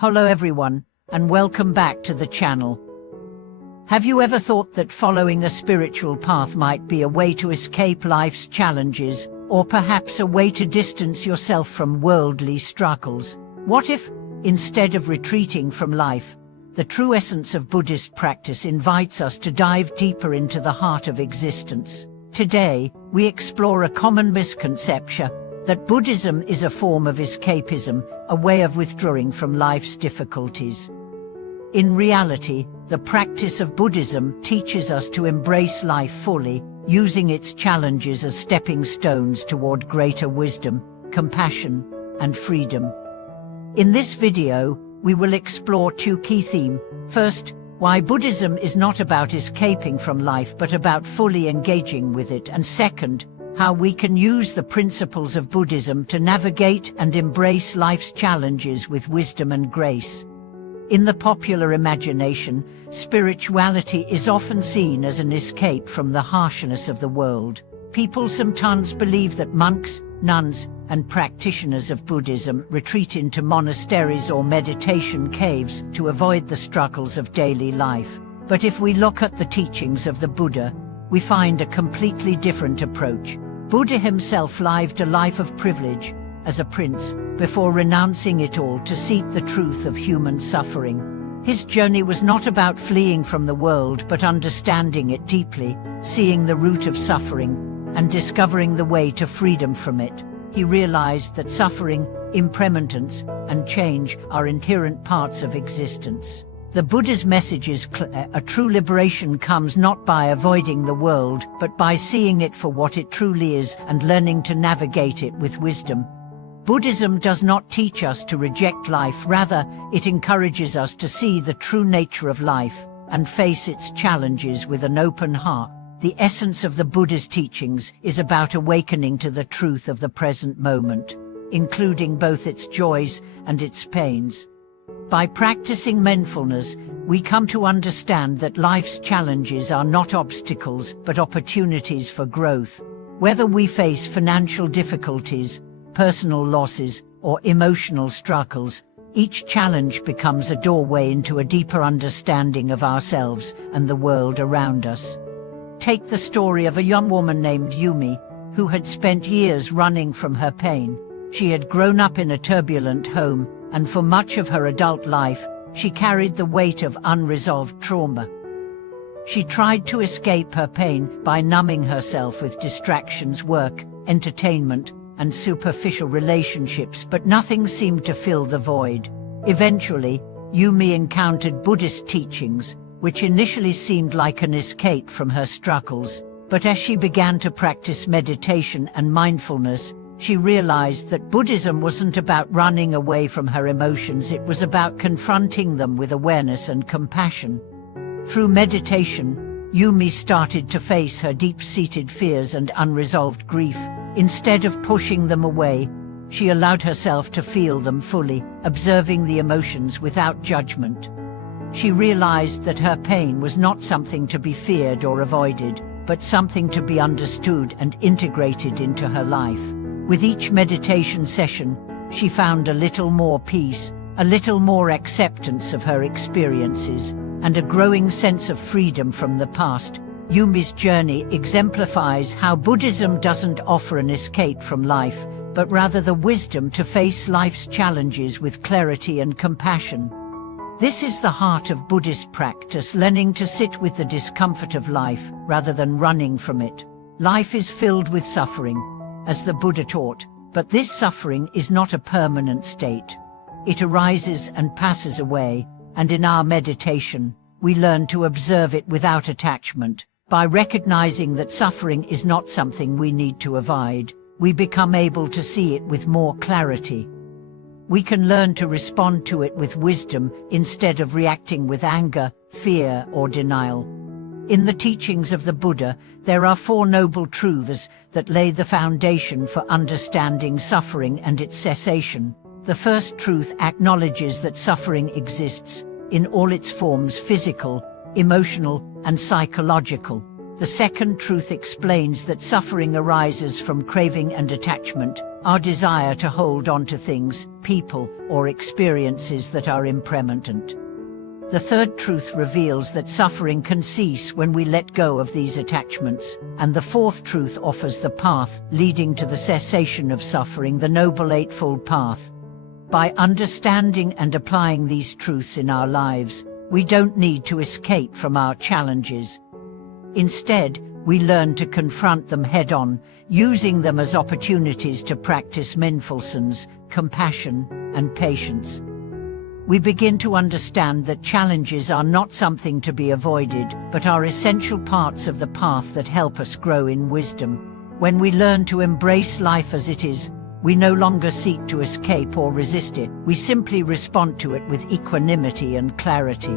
Hello everyone, and welcome back to the channel. Have you ever thought that following a spiritual path might be a way to escape life's challenges, or perhaps a way to distance yourself from worldly struggles? What if, instead of retreating from life, the true essence of Buddhist practice invites us to dive deeper into the heart of existence? Today, we explore a common misconception that Buddhism is a form of escapism, a way of withdrawing from life's difficulties. In reality, the practice of Buddhism teaches us to embrace life fully, using its challenges as stepping stones toward greater wisdom, compassion, and freedom. In this video, we will explore two key themes. First, why Buddhism is not about escaping from life but about fully engaging with it, and second, how we can use the principles of Buddhism to navigate and embrace life's challenges with wisdom and grace. In the popular imagination, spirituality is often seen as an escape from the harshness of the world. People sometimes believe that monks, nuns, and practitioners of Buddhism retreat into monasteries or meditation caves to avoid the struggles of daily life. But if we look at the teachings of the Buddha, we find a completely different approach. Buddha himself lived a life of privilege as a prince before renouncing it all to seek the truth of human suffering. His journey was not about fleeing from the world but understanding it deeply, seeing the root of suffering, and discovering the way to freedom from it. He realized that suffering, impermanence, and change are inherent parts of existence. The Buddha's message is clear: a true liberation comes not by avoiding the world, but by seeing it for what it truly is and learning to navigate it with wisdom. Buddhism does not teach us to reject life, rather, it encourages us to see the true nature of life and face its challenges with an open heart. The essence of the Buddha's teachings is about awakening to the truth of the present moment, including both its joys and its pains. By practicing mindfulness, we come to understand that life's challenges are not obstacles but opportunities for growth. Whether we face financial difficulties, personal losses, or emotional struggles, each challenge becomes a doorway into a deeper understanding of ourselves and the world around us. Take the story of a young woman named Yumi, who had spent years running from her pain. She had grown up in a turbulent home, and for much of her adult life, she carried the weight of unresolved trauma. She tried to escape her pain by numbing herself with distractions, work, entertainment, and superficial relationships, but nothing seemed to fill the void. Eventually, Yumi encountered Buddhist teachings, which initially seemed like an escape from her struggles. But as she began to practice meditation and mindfulness, she realized that Buddhism wasn't about running away from her emotions, it was about confronting them with awareness and compassion. Through meditation, Yumi started to face her deep-seated fears and unresolved grief. Instead of pushing them away, she allowed herself to feel them fully, observing the emotions without judgment. She realized that her pain was not something to be feared or avoided, but something to be understood and integrated into her life. With each meditation session, she found a little more peace, a little more acceptance of her experiences, and a growing sense of freedom from the past. Yumi's journey exemplifies how Buddhism doesn't offer an escape from life, but rather the wisdom to face life's challenges with clarity and compassion. This is the heart of Buddhist practice, learning to sit with the discomfort of life rather than running from it. Life is filled with suffering, as the Buddha taught, but this suffering is not a permanent state. It arises and passes away, and in our meditation, we learn to observe it without attachment. By recognizing that suffering is not something we need to avoid, we become able to see it with more clarity. We can learn to respond to it with wisdom instead of reacting with anger, fear, or denial. In the teachings of the Buddha, there are four noble truths that lay the foundation for understanding suffering and its cessation. The first truth acknowledges that suffering exists in all its forms: physical, emotional, and psychological. The second truth explains that suffering arises from craving and attachment, our desire to hold on to things, people, or experiences that are impermanent. The third truth reveals that suffering can cease when we let go of these attachments, and the fourth truth offers the path leading to the cessation of suffering, the Noble Eightfold Path. By understanding and applying these truths in our lives, we don't need to escape from our challenges. Instead, we learn to confront them head-on, using them as opportunities to practice mindfulness, compassion, and patience. We begin to understand that challenges are not something to be avoided, but are essential parts of the path that help us grow in wisdom. When we learn to embrace life as it is, we no longer seek to escape or resist it. We simply respond to it with equanimity and clarity.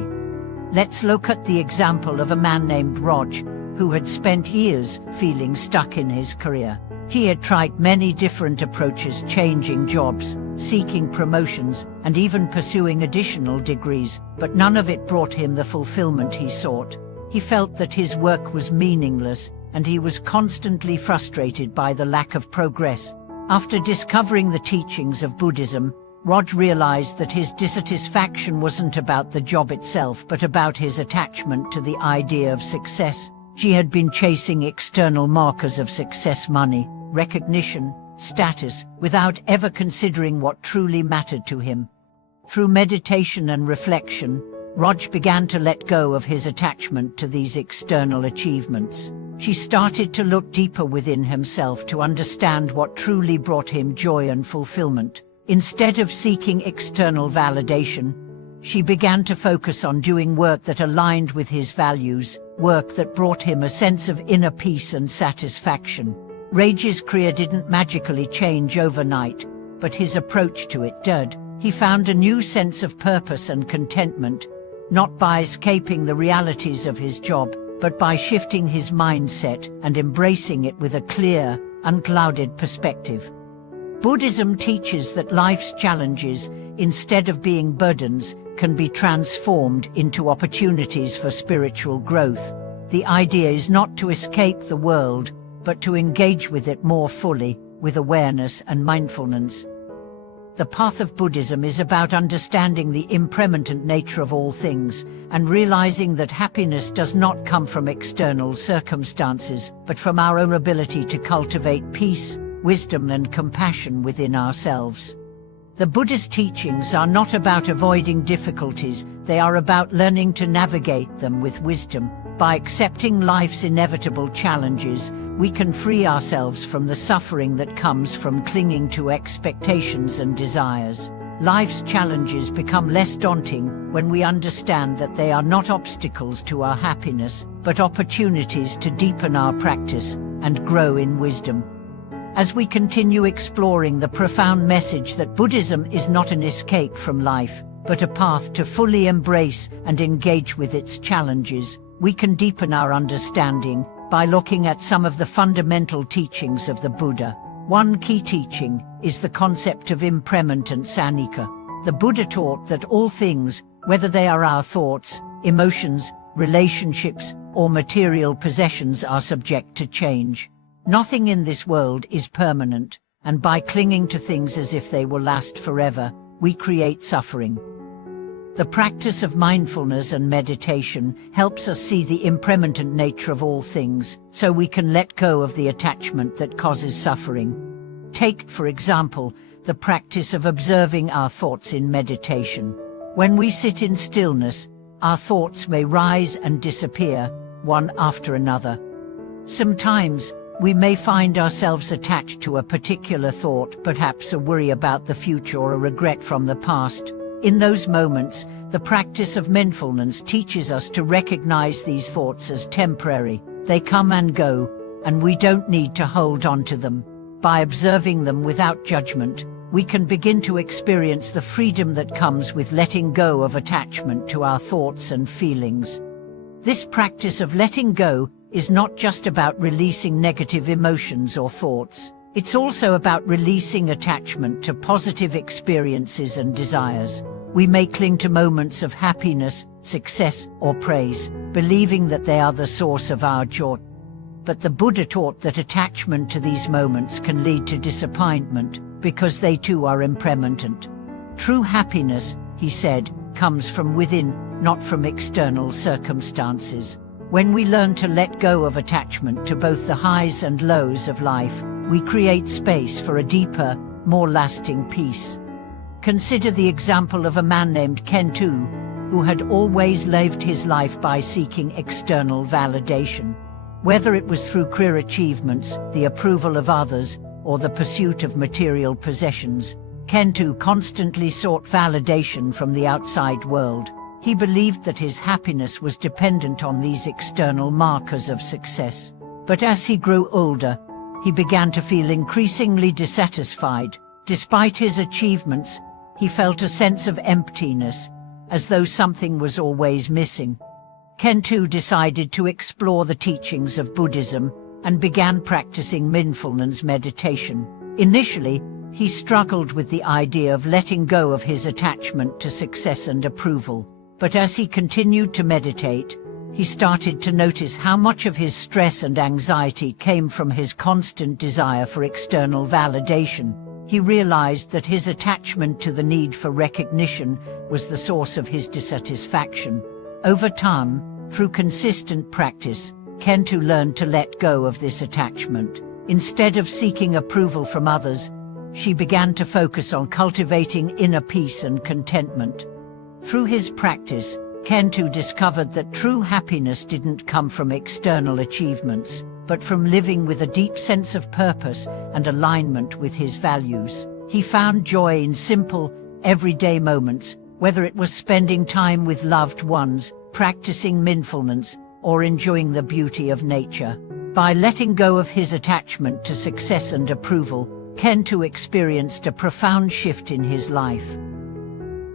Let's look at the example of a man named Rog, who had spent years feeling stuck in his career. He had tried many different approaches, changing jobs, seeking promotions, and even pursuing additional degrees, but none of it brought him the fulfillment he sought. He felt that his work was meaningless, and he was constantly frustrated by the lack of progress. After discovering the teachings of Buddhism, Rog realized that his dissatisfaction wasn't about the job itself, but about his attachment to the idea of success. He had been chasing external markers of success, money, recognition, status, without ever considering what truly mattered to him. Through meditation and reflection, Rog began to let go of his attachment to these external achievements. He started to look deeper within himself to understand what truly brought him joy and fulfillment. Instead of seeking external validation, he began to focus on doing work that aligned with his values, work that brought him a sense of inner peace and satisfaction. Rog's career didn't magically change overnight, but his approach to it did. He found a new sense of purpose and contentment, not by escaping the realities of his job, but by shifting his mindset and embracing it with a clear, unclouded perspective. Buddhism teaches that life's challenges, instead of being burdens, can be transformed into opportunities for spiritual growth. The idea is not to escape the world, but to engage with it more fully, with awareness and mindfulness. The path of Buddhism is about understanding the impermanent nature of all things, and realizing that happiness does not come from external circumstances, but from our own ability to cultivate peace, wisdom, and compassion within ourselves. The Buddhist teachings are not about avoiding difficulties, they are about learning to navigate them with wisdom. By accepting life's inevitable challenges, we can free ourselves from the suffering that comes from clinging to expectations and desires. Life's challenges become less daunting when we understand that they are not obstacles to our happiness, but opportunities to deepen our practice and grow in wisdom. As we continue exploring the profound message that Buddhism is not an escape from life, but a path to fully embrace and engage with its challenges, we can deepen our understanding by looking at some of the fundamental teachings of the Buddha. One key teaching is the concept of impermanence anicca. The Buddha taught that all things, whether they are our thoughts, emotions, relationships, or material possessions, are subject to change. Nothing in this world is permanent, and by clinging to things as if they will last forever, we create suffering. The practice of mindfulness and meditation helps us see the impermanent nature of all things, so we can let go of the attachment that causes suffering. Take, for example, the practice of observing our thoughts in meditation. When we sit in stillness, our thoughts may rise and disappear, one after another. Sometimes, we may find ourselves attached to a particular thought, perhaps a worry about the future or a regret from the past. In those moments, the practice of mindfulness teaches us to recognize these thoughts as temporary. They come and go, and we don't need to hold on to them. By observing them without judgment, we can begin to experience the freedom that comes with letting go of attachment to our thoughts and feelings. This practice of letting go is not just about releasing negative emotions or thoughts. It's also about releasing attachment to positive experiences and desires. We may cling to moments of happiness, success, or praise, believing that they are the source of our joy. But the Buddha taught that attachment to these moments can lead to disappointment, because they too are impermanent. True happiness, he said, comes from within, not from external circumstances. When we learn to let go of attachment to both the highs and lows of life, we create space for a deeper, more lasting peace. Consider the example of a man named Kentu, who had always lived his life by seeking external validation. Whether it was through career achievements, the approval of others, or the pursuit of material possessions, Kentu constantly sought validation from the outside world. He believed that his happiness was dependent on these external markers of success. But as he grew older, he began to feel increasingly dissatisfied. Despite his achievements, he felt a sense of emptiness, as though something was always missing. Kentu decided to explore the teachings of Buddhism and began practicing mindfulness meditation. Initially, he struggled with the idea of letting go of his attachment to success and approval. But as he continued to meditate, he started to notice how much of his stress and anxiety came from his constant desire for external validation. He realized that his attachment to the need for recognition was the source of his dissatisfaction. Over time, through consistent practice, Kentu learned to let go of this attachment. Instead of seeking approval from others, she began to focus on cultivating inner peace and contentment. Through his practice, Kentu discovered that true happiness didn't come from external achievements, but from living with a deep sense of purpose and alignment with his values. He found joy in simple, everyday moments, whether it was spending time with loved ones, practicing mindfulness, or enjoying the beauty of nature. By letting go of his attachment to success and approval, Kentu experienced a profound shift in his life.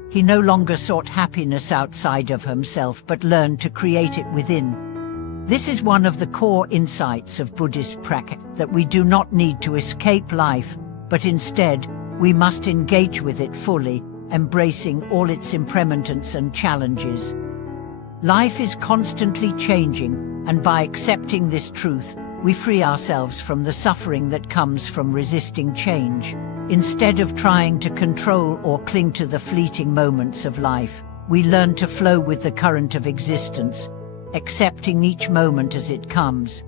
He no longer sought happiness outside of himself but learned to create it within. This is one of the core insights of Buddhist practice, that we do not need to escape life, but instead, we must engage with it fully, embracing all its impermanence and challenges. Life is constantly changing, and by accepting this truth, we free ourselves from the suffering that comes from resisting change. Instead of trying to control or cling to the fleeting moments of life, we learn to flow with the current of existence, accepting each moment as it comes.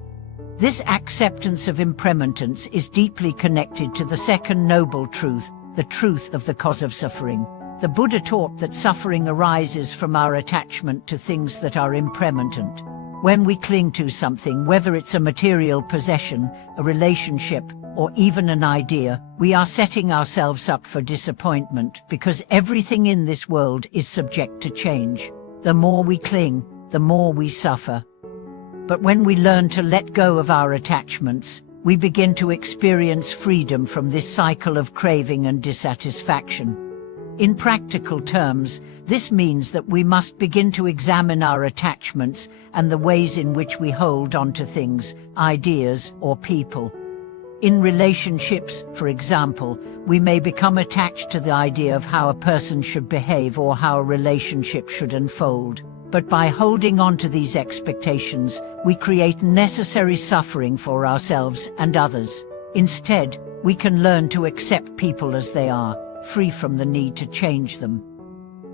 This acceptance of impermanence is deeply connected to the second noble truth, the truth of the cause of suffering. The Buddha taught that suffering arises from our attachment to things that are impermanent. When we cling to something, whether it's a material possession, a relationship, or even an idea, we are setting ourselves up for disappointment, because everything in this world is subject to change. The more we cling, the more we suffer. But when we learn to let go of our attachments, we begin to experience freedom from this cycle of craving and dissatisfaction. In practical terms, this means that we must begin to examine our attachments and the ways in which we hold on to things, ideas, or people. In relationships, for example, we may become attached to the idea of how a person should behave or how a relationship should unfold. But by holding on to these expectations, we create necessary suffering for ourselves and others. Instead, we can learn to accept people as they are, free from the need to change them.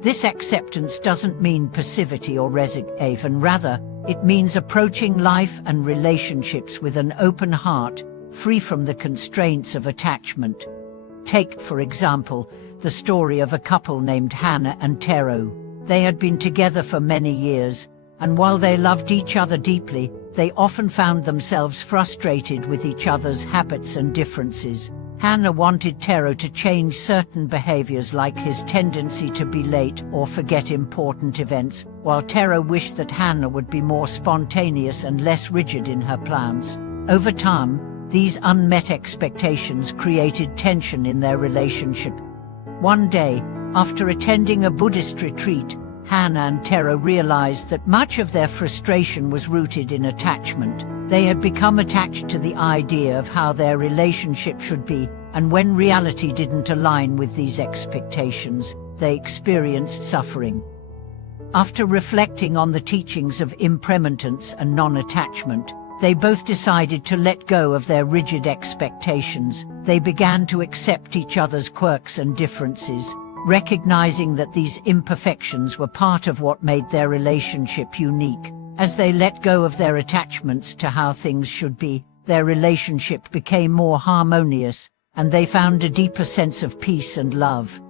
This acceptance doesn't mean passivity or resignation, rather, it means approaching life and relationships with an open heart, free from the constraints of attachment. Take, for example, the story of a couple named Hannah and Tero. They had been together for many years, and while they loved each other deeply, they often found themselves frustrated with each other's habits and differences. Hannah wanted Tero to change certain behaviors like his tendency to be late or forget important events, while Tero wished that Hannah would be more spontaneous and less rigid in her plans. Over time, these unmet expectations created tension in their relationship. One day, after attending a Buddhist retreat, Hannah and Tero realized that much of their frustration was rooted in attachment. They had become attached to the idea of how their relationship should be, and when reality didn't align with these expectations, they experienced suffering. After reflecting on the teachings of impermanence and non-attachment, They both decided to let go of their rigid expectations. They began to accept each other's quirks and differences, recognizing that these imperfections were part of what made their relationship unique. As they let go of their attachments to how things should be, their relationship became more harmonious, and they found a deeper sense of peace and love.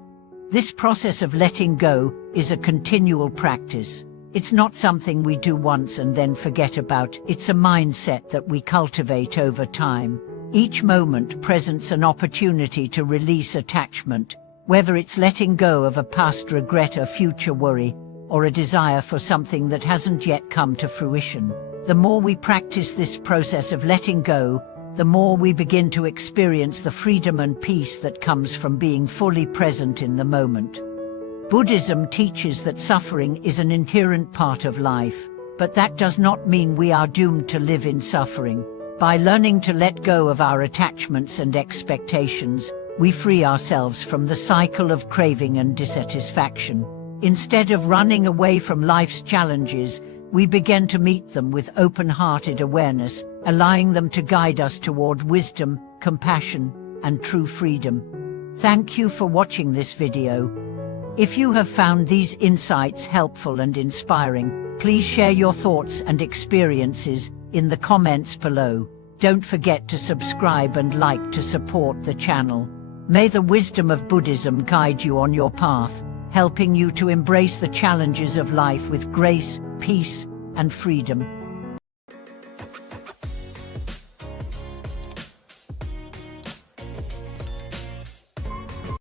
This process of letting go is a continual practice. It's not something we do once and then forget about. It's a mindset that we cultivate over time. Each moment presents an opportunity to release attachment, whether it's letting go of a past regret, a future worry, or a desire for something that hasn't yet come to fruition. The more we practice this process of letting go, the more we begin to experience the freedom and peace that comes from being fully present in the moment. Buddhism teaches that suffering is an inherent part of life, but that does not mean we are doomed to live in suffering. By learning to let go of our attachments and expectations, we free ourselves from the cycle of craving and dissatisfaction. Instead of running away from life's challenges, we begin to meet them with open-hearted awareness, allowing them to guide us toward wisdom, compassion, and true freedom. Thank you for watching this video. If you have found these insights helpful and inspiring, please share your thoughts and experiences in the comments below. Don't forget to subscribe and like to support the channel. May the wisdom of Buddhism guide you on your path, helping you to embrace the challenges of life with grace, peace, and freedom.